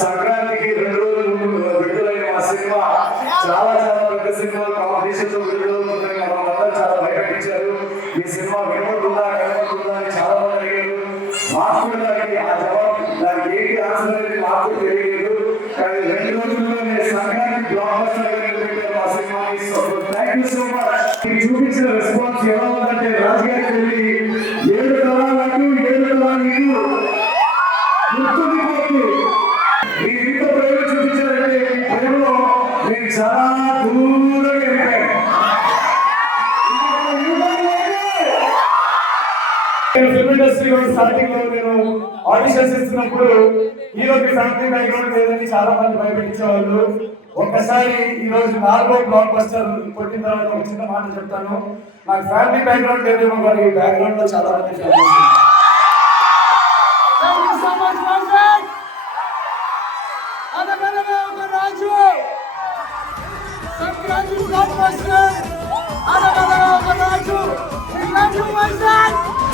సంక్రాంతికి 2 రోజులు విడుదలైన మా సినిమా చాలా పెద్ద సినిమా కాంపిటీషన్ తో విడుదలవుతుందని మనందరూ చాలా భయపెట్టించారు. ఈ సినిమా వినబడుతుందా కనబడుతుందా అని చాలా మంది అడిగారు. మాకు కూడా దానికి ఆ జవాబు దానికి ఏంటి ఆన్సర్ అనేది మాకు తెలియలేదు. కానీ 2 రోజుల్లోనే సంక్రాంతి బ్లాక్ బస్టర్ గా నిలబెట్టారు మా సినిమాని. Thank you so much. మీరు చూపించిన రెస్పాన్స్ ఎలా ఉందంటే రాజుగారికి వెళ్ళి 7 తరాలంటూ 7 తరాలు ఇల్లు గుర్తుండిపోతుంది. మీరు ఇంత ప్రేమ చూపించారంటే మీ ప్రేమలో నేను చాలా దూరంగా వెళ్ళాను. ఫిల్మ్ ఇండస్ట్రీలో స్టార్టింగ్ లో నేను ఆడిషన్స్ ఇస్తున్నప్పుడు హీరోకి ఫ్యామిలీ బ్యాక్గ్రౌండ్ లేదని చాలా మంది భయపెట్టించేవాళ్ళు. ఒక్కసారి ఈ రోజు 4వ బ్లాక్ బస్టర్ కొట్టిన తర్వాత ఒక చిన్న మాట చెప్తాను. నాకు ఫ్యామిలీ బ్యాక్గ్రౌండ్ లేదేమో కానీ ఈ బ్యాక్గ్రౌండ్ లో చాలా మంది సంక్రాంతి బ్లాక్ బస్టర్